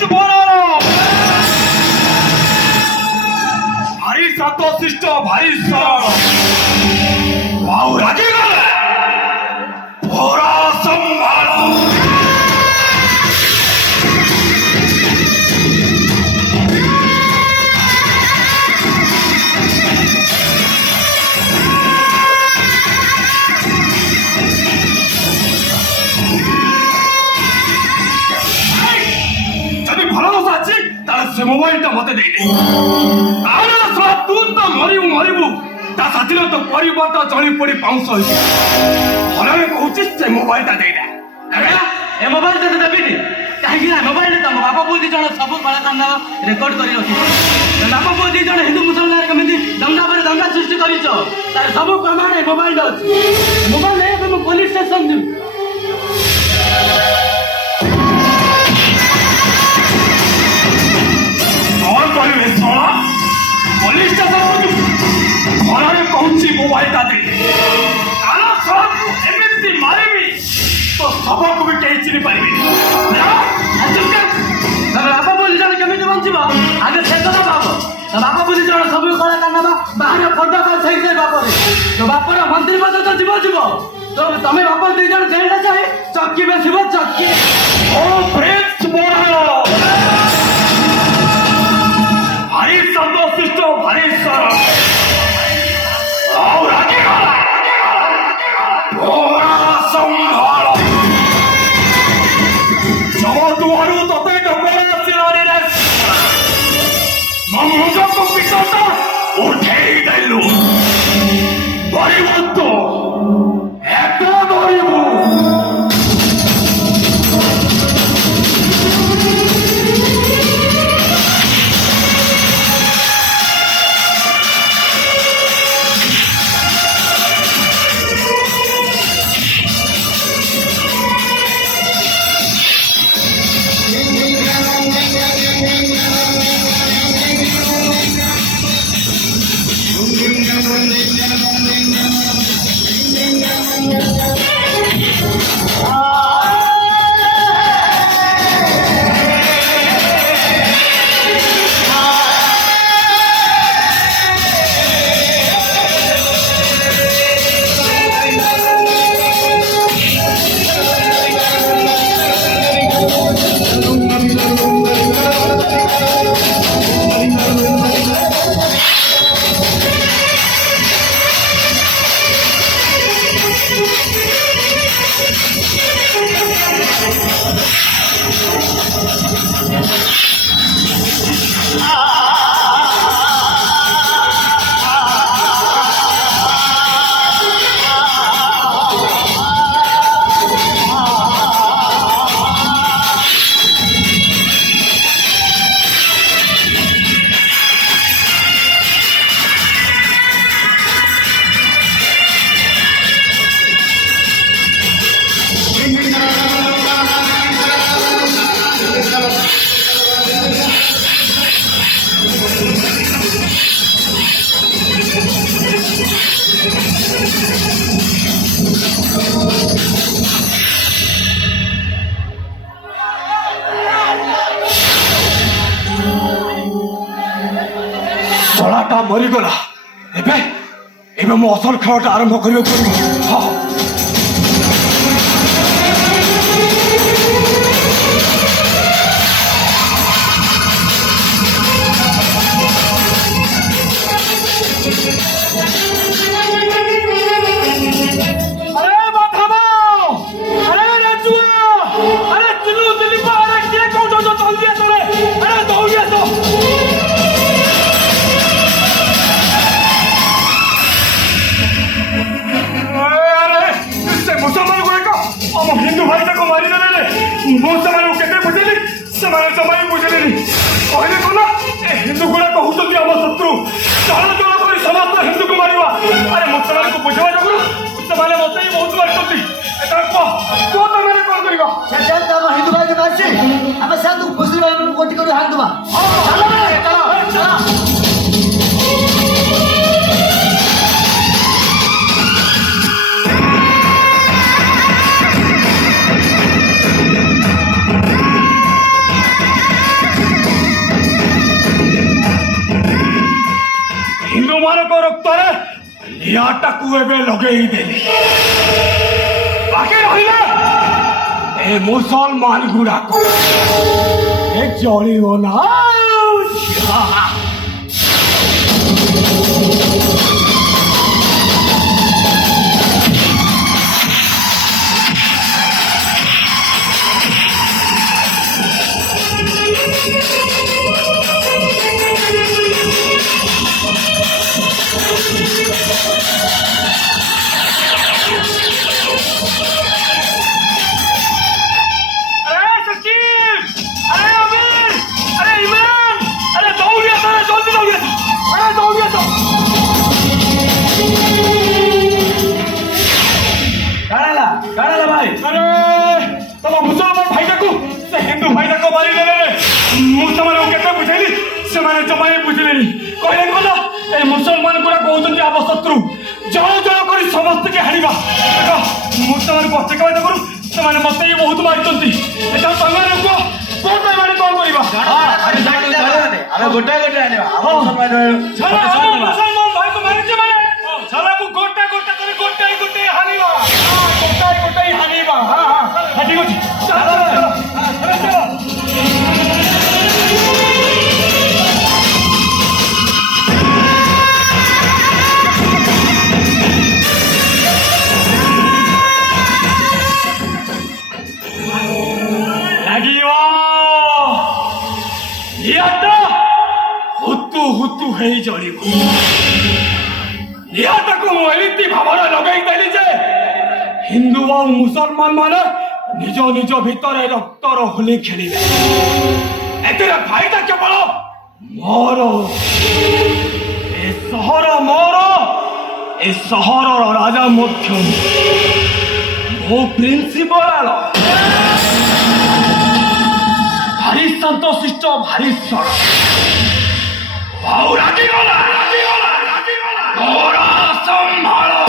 Prince बोलारो भारी शांतशिष्ट भारी सरल भाऊ राजीगला पोरा संभाळ से मोबाइल टा मते दे आना सा तू तो मरिबू ता साथिलो तो परिवार ता चली पड़ी पाउस होई हने कहूची से मोबाइल टा दे अरे ए मोबाइल ता देबी काहे ना मोबाइल ता बापा बोल दी जण सब कला कांदा रिकॉर्ड करी रखी बापा बोल दी जण हिंदू मुसलमान कमिति दंगा पर दंगा सृष्टि करिछो तार सब प्रमाण है मोबाइल टा मोबाइल है तो पुलिस स्टेशन पुलिस स्टेशन घरे कहूँ मोबाइल टा दे एमती मारिबी तो सब को भी कहीं चिन्ह पारि बापा बोली जन केमी बंचब आगे से कथा भाव बापा बोली जन सब कला काना बाहर फोटो कल सही बाप तो बापर मंत्री पद तो जीव जीव तो तुम्हें बाप दी जन जेल चाहे चक्की बेसिब चक्की ओ प्रिंस बोलारो भारी संतोषिष्ट भारी सरल और राजीगला पोरा संभाळ जमदुआरू तते डबला सिरारी रे मुझको को पिटता उठेई देलु बरिवंत एतो बरिबु सलाटा मरीगला एबे एबे मो असल खेलटा आरंभ करियो हां हिंदू गुड़ा कहते आम शत्रु चल चल कर समस्त हिंदू को मार अरे मुसलमान को बुझा जो से मत ही बहुत मारती कौन हिंदू भाई मारसी आम से मुस्लिम भाई गोटी कर हाथ दबा ନିଆଁଟାକୁ ଏବେ ଲଗେଇ ଦେଲି ବାକି ରହିଲା ଏ ମୁସଲମାନ ଗୁଡାକ ଏ ଜଳିବ ନା मुसलमान गुड़ा कहते आम शत्रु जल जल कर समस्त के हाड़ा मुसलमान बचे करू से मत बहुत मारी कौन गोटे मुसलमान भाई को मारी को गोटे गोटे गोटे गोटे हानिबा गोटाए गोटाए हानिबा ठीक अच्छे चलो हुतु हुतु है जड़ी निहातक एमती भाव लगे जे हिंदू और मुसलमान माने निज निज भितर रक्तर होली खेल फायदा केवल मोर ए सहर मोर ए सहर राजा मुख्य मो प्रिंसिपल भारी शांत शिष्ट भारी सरल राजी गला मोरा संभाल